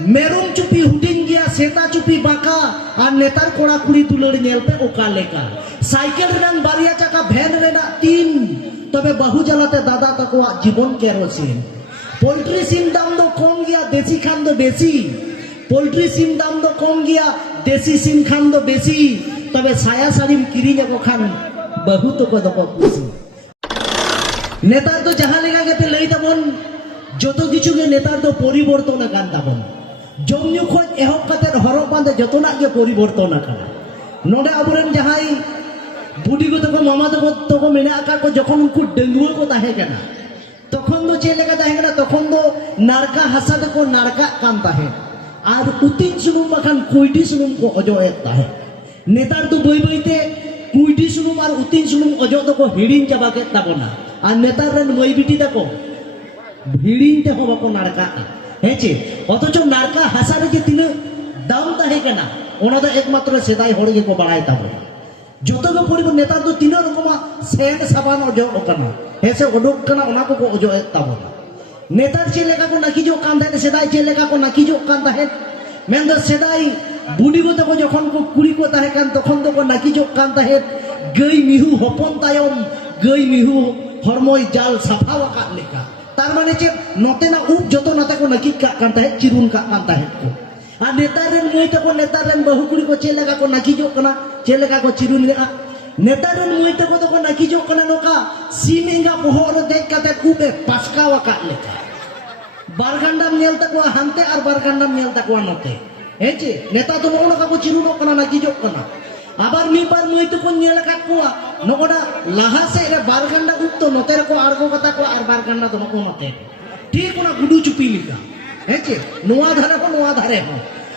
मेरुम चुपी हुडिंग गया सेता चुपी बाका और नेतार कोड़ा कुड़ी दुलड़ नेल पे ओका लेका साइकिल रंग बारिया चाका भैन रेना 3 तबे बहु जलाते दादा तकवा जीवन केरोसिन पोल्ट्री सिम दाम दो कम गया देसी खान दो बेसी पोल्ट्री सिम दाम दो कम गया देसी सिम खान दो बेसी तबे साया साड़ीम किरिंग को खान बहु तो को दको खुशी नेतार तो जहां लेगा के लई तबन जतो किछु के नेतार तो परिवर्तन कान तबन जमन्यु खोज एहब कते हरब बांधे जतोना के परिवर्तन आकाना नोडे अबरेन जहाई बुडी को तको मामा तको मेना आका को जखन उनको डंगुआ को ताहे केना तखन दो चे लेगा ताहे केना तखन दो नारका हासा तको नारका कान ताहे आर उतिन सुनुम बाखान कुइडी सुनुम को अजोए ताहे नेतार तो बई बईते कुइडी सुनुम आर उतिन सुनुम अजो तको हिडिन चाबा के ताबोना आर नेतार रेन मई बिटी तको हिडिन ते हो बाको नारका हेचे অথচ নারকা হাসার যে তিন দাম তাহে কেনা ওনা তো একমাত্র সেদাই হড়গে কো বাড়াই তাবো যতগো পরিব নেতা তো তিন রকম সেন্ট সাবান অজো ওকানা হেসে ওডক কানা ওনা কো অজো তাবো নেতার চে লেখা কো নাকি জো কান থাকে সেদাই চে লেখা কো নাকি জো কান থাকে মেন্দ সেদাই বুড়ি গো তো যখন কো কুড়ি কো তাহে কান তখন তো কো নাকি জো কান থাকে গই মিহু হপন তায়ম গই মিহু হরময় জাল সাফা ওকা লেখা तार माने चे नोते ना उप जतो नाता को नकी का कांता है चिरुन का कांता है को आ नेतारेन मोय तको नेतारेन बहुकुड़ी को चेलेगा को नकी जो कना चेलेगा को चिरुन ले आ नेतारेन मोय तको नकी जो कना नोका सीमेंगा पोहर देख काते कुबे पासका वाका लेका बारगंडम नेल तको हानते और बारगंडम नेल तको नोते हेचे नेता तो नोका को चिरुन कना नकी जो कना আবার মিবার মই তো কোন নেলা কাট কোয়া নগডা লাহাসে রে বারগান্ডা উত্তো নতের কো আরগো কথা কো আর বারগান্ডা তো নকো নতে ঠিক কোনা গুডু চুপি লিকা হেচে নোয়া ধারে হো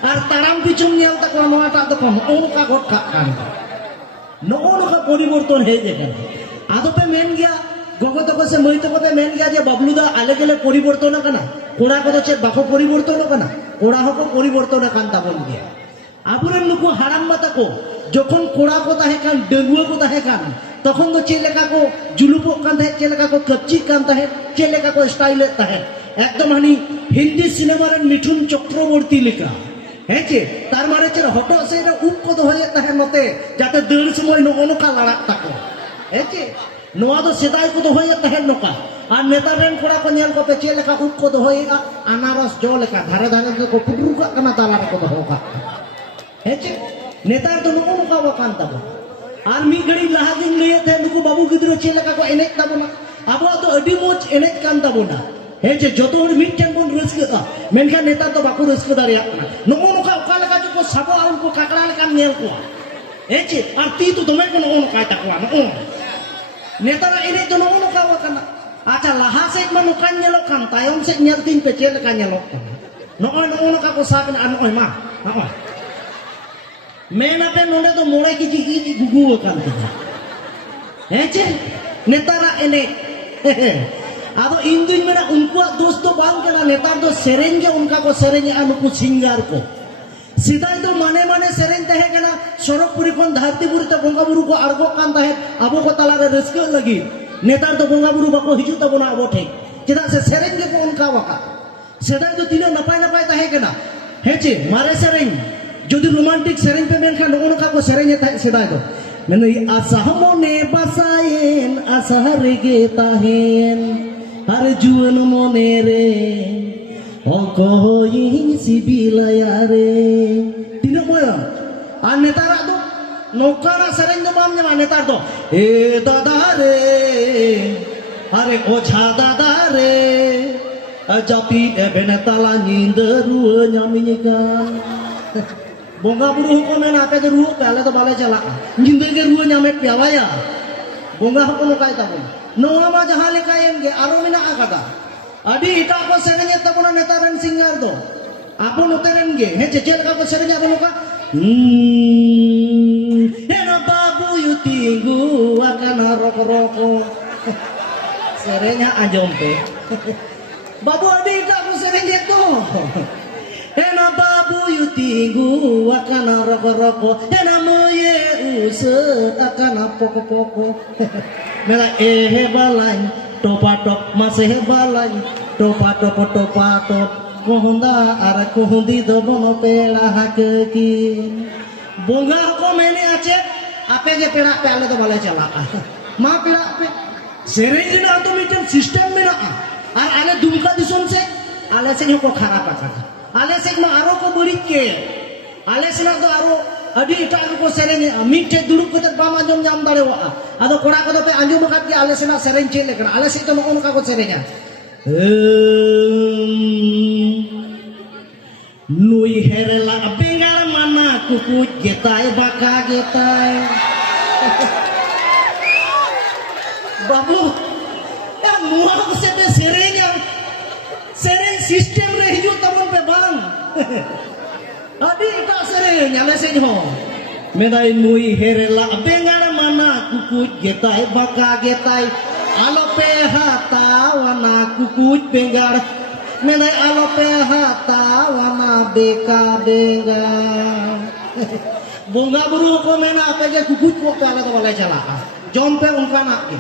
আর তারাম পিছন নেল তা কোনা নোয়াটা তো কম ও কা গট কা কান নগা পরিবর্তন হে যে কেন আদপে মেন গিয়া গগত কসে মই তো কতে মেন গিয়া যে বাবলুদা আলে গেলে পরিবর্তন কানা কোড়া কত চে বাকো পরিবর্তন কানা কোড়া হকো পরিবর্তন কান তা বল গিয়া আবুরেন নুকু হারাম বাতা কো যখন কোড়া को ताहे कान डंगुआ को ताहे कान तखन तो चेलेका को जुलुपो कान ताहे चेलेका को कच्ची कान ताहे चेलेका को स्टाइल ताहे एकदम हानी हिंदी सिनेमा रे मिठुन चक्रवर्ती लेका हेचे तार माने चे हटो से रे उप को दोहे ताहे नते जाते दड़ समय नो ओनका लड़ा ताको हेचे नोआ दो सेदाय को दोहे ताहे नोका আর নেতা রেন কোড়া को नेल को पे चेलेका उप को दोहे अनारस जो लेका धारे धारे को पुडरू का कना ताला को दोका हेचे नेतार तो नुको नुका वकान तब और मी घड़ी लहादिन ले थे नुको बाबू गिद्रो चेलेका को एनेक तबना अब तो अडी मोच एनेक कान तबना हे जे जतो हर मिट टेन बोन रस्का मेनखा नेता तो बाकू रस्का दारिया नुको नुका ओका लगा जो सबो आउन को काकड़ा लेका नेल को हे जे और ती तो दमे को नुको नुका तकवा नो नेतार एने तो नुको नुका वकाना अच्छा लहा से मा नुकान नेलो कान तायम से नेल तीन पे चेलेका नेलो नुको नुका को साबन अन ओय मा हा मेन पे नोडे तो मोड़े की जी गुगु कान हेचे नेतारा एने अब इन दिन में उनको दोस्त तो बांग करा नेता तो सेरेंगे उनका को सेरेंगे अनुकु सिंगार को सीधा तो माने माने सेरेंग तहे कना सरकपुरी कोन धरतीपुरी तो बोंगा बुरु को आरगो कान तहे अबो को तला रे रस्के लगी नेतार तो बोंगा बुरु बाको हिजु तबना अबो ठेक चेदा से सेरेंगे को उनका वाका सेदा तो तीनो नपाय नपाय तहे कना हेचे मारे सेरेंग যদি রোমান্টিক সেরেন পে মেন খান নগন কাকো সেরেন এ সেদাই দো মেন আশা মনে বাসায়েন আশা রেগে তাহেন আর জুন মনে রে অকই সিবিলায়া রে তিনো ময় আর নেতারা তো নৌকারা সেরেন দো মাম না নেতার তো এ দাদা রে আরে ওঝা দাদা রে জাপি এবেন তালা নিন্দ রুয় নামিনিকান बोंगा बुरु को में आते जो रुह पहले तो बाले चला जिंदे के रुह न्यामे प्यावाया बोंगा को नकाय ताबो नोआ मा जहां लेकायम के आरो मिना आकादा अडी इटा को सेरेंगे तबना नेतारन सिंगार दो आपो नोतेरन गे हे चेचेल का को सेरेंगे आपो नोका हे ना बाबू युतिंगु akana roko-roko serenga ajom pe babu adi ita ko serenga to Ena babu yutingu akana roko-roko Ena moye use akana poko-poko Mela balai topa-top masih balai topa-top kohonda ar kohondi do bono pera hakekin bonga ko mene ache ape je pera pe ale do bale chala ma pera ape sereng na to miten system mena ar ale dumka disom se ale se ko kharap aka ale se ma aro ko buri ke ale se na do aro adi eta ko sereng mite durup kote bam anjom jam dare wa ado kora ko do pe anjom kat ke ale se na sereng chele kana ale se to mo on ka ko serenya nui herela bengar mana kukut getai baka getai babu ya mua ko sebe serenya sereng system re hiju tabon pe bang adi ita serenya le sen ho medai nui herela bengar mana kukut getai baka getai alope hatawana kukut bengar menai alope hatawana beka bengar bunga buru ko mena apa je kukut ko kala to bale chala jompe unka na ke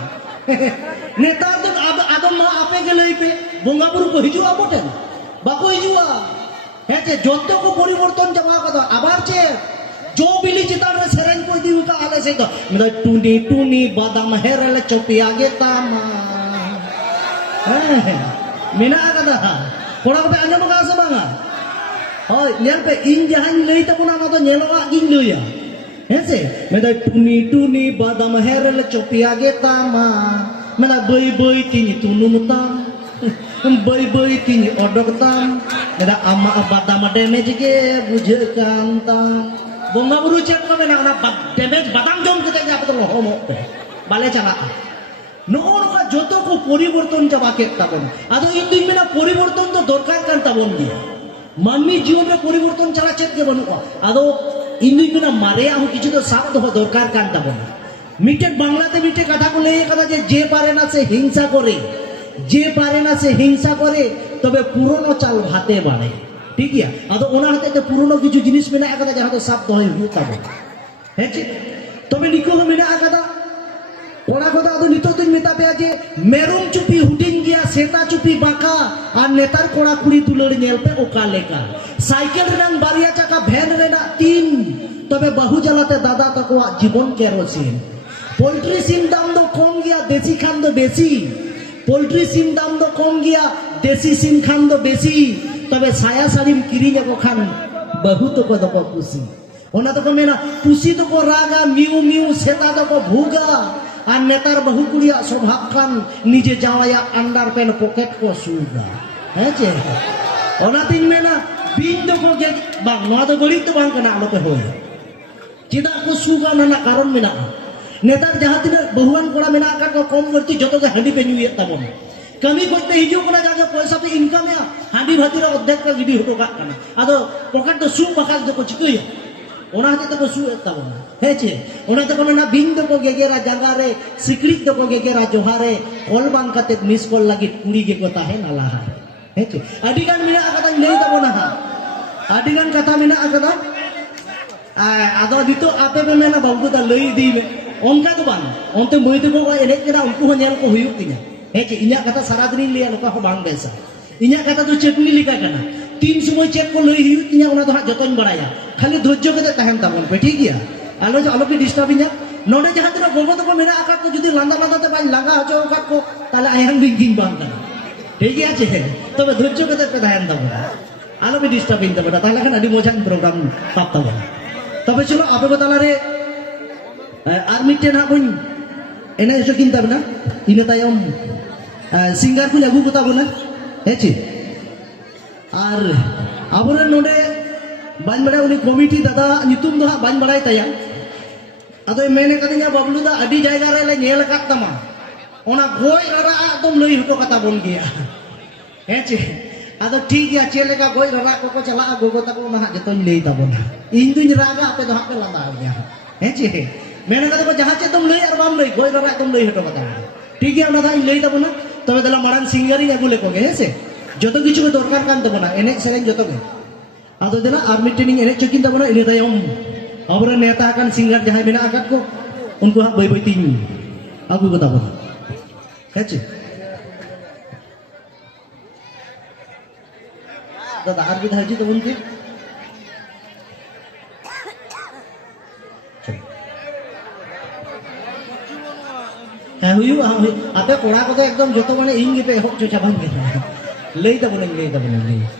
netar to adam ma ape ge lei pe bunga buru ko hiju aboten bako hijua heche jotto ko poriborton jama kada abar che जो बिली चितार रे सेरेन को दी उका आले से तो मतलब टूनी टूनी बादाम हेरल चोपिया गे तामा मिना कदा कोड़ा पे अंजम का से बांगा होय नेल पे इन जहां लई त कोना तो नेलवा गिन लइया हेसे मतलब टूनी टूनी बादाम हेरल चोपिया गे तामा मतलब बई बई तिनी तुनुम ताम बई बई तिनी ओडक ताम मेरा अम्मा बादाम डैमेज के बुझे Kanta bonga buru cek ko mena na damage badam jom kete ja pato homo bale chala no ka joto ko poriborton jaba ke tabon ado indui mena poriborton to dorkar kan tabon dia manni jion re poriborton chala chet ke banu ado indui mena mare ahu kichu to sab to dorkar kan tabon mite banglate mite katha ko lei kada je pare na se hingsa kore tobe purono chal bhate bane ठीक है अदो ओना हते ते पुरोनो किछु जिनिस मेना आकादा जहां तो साफ दहय हुई ताबो हेचे तबे निको हो मेना आकादा कोना कोदा अदो नितो तुम मेता पे जे मेरुम चुपी हुडिंग गया सेता चुपी बाका और नेतार कोड़ा कुड़ी दुलड़ नेल पे ओका लेका साइकिल रंग बारिया चाका भैन रेना 3 तबे बहु जलाते दादा तकवा जीवन केरोसिन पोल्ट्री सिम दाम दो कम गया देसी खान दो बेसी पोल्ट्री सिम दाम दो कम गया देसी सिम खान दो बेसी तबे साया साड़ीम किरिंग को खान बहुत को दको पुसी ओना तो मेना पुसी तो को रागा मिउ मिउ सेता तो को भूगा और नेतार बहु कुड़िया स्वभाव खान निजे जावाया अंडर पेन पॉकेट को सुगा है जे ओना तीन मेना बिन तो को गे बांग नो तो बड़ी तो बांग कना लोके होय चिदा को सुगा नाना कारण मेना नेतार जहां तिना बहुआन कोड़ा मेना का को कम करती जतो के हंडी पे न्यूए तबन कमी करते हिजू को जाके पैसा पे इनकम है हांडी भातीरा अध्यक्ष का गिडी होटो का कना आदो पॉकेट तो सु बकाल दो को चिकइया ओना हते तो सु एता बना हेचे ओना तो कोना बिन दो को गेगेरा जंगा रे सिकड़ी दो को गेगेरा जोहारे कॉल बांग कते मिस कॉल लगी कुड़ी गे कोता है नाला हेचे अडिगान मिना आकदा ले तबना अडिगान कथा मिना आकदा आदो दितो आपे पे मेना बाबू दा लई दी में ओनका तो बान ओनते मई तो को एने केदा उनको नेल को हुयु तिना हेचे इन्या कथा सारा दिन लिया लोका हो बांग बेसा इन्या कथा तो चटनी लिका कना 3 समय चेक को लई हियु तिन्या ओना तो जतन बड़ाया खाली धैर्य कते तहन ताबन पे ठीक गया आलो पे डिस्टर्ब इन्या नोडे जहां तिना गोगो तो मेना आका तो जदी लांदा लांदा ते बाई लागा हजो का को ताले आयन बिंगिंग बांग कना ठीक गया छे तबे धैर्य कते पे तहन ताबन आलो पे डिस्टर्ब इन तबे ताले खान आदि मोजान प्रोग्राम पाप ताबन तबे चलो आपे बताला रे आर्मी टेन हाबुन एना जो किन ताबना इने तायम सिंगार को लागू कोता बना हेचे और आबरे नोडे बान बड़ा उनी कमिटी दादा नितुम दो बान बड़ाई तया अदो मेने कदिया बबलू दा अडी जायगा रे ले नेल का तमा ओना गोय ररा एकदम लई हटो कता बन गया हेचे अदो ठीक गया चेले का गोय ररा को चला गोगो तको ना जतो लई तबना इन दुन रागा आपे दो हापे लादा गया हेचे मेने कदा जहां चे तुम लई और बाम लई गोय ररा एकदम लई हटो कता ठीक है ओना दा लई तबना तबे दला मारान सिंगारी आगु लेको गे हेसे जतो किछु के दरकार कान तबना एने सेरेन जतो के आदो दला आर्मी ट्रेनिंग एने चेकिन तबना इने तायम अबरे नेता कान सिंगार जहां बिना आकात को उनको हा बई बई तीन आगु को तबना हेचे दादा और विधा जी तो उनके हाँ हुई आपे कोड़ा को तो एकदम जो तो माने इंग पे हो जो चाबन के ले तब नहीं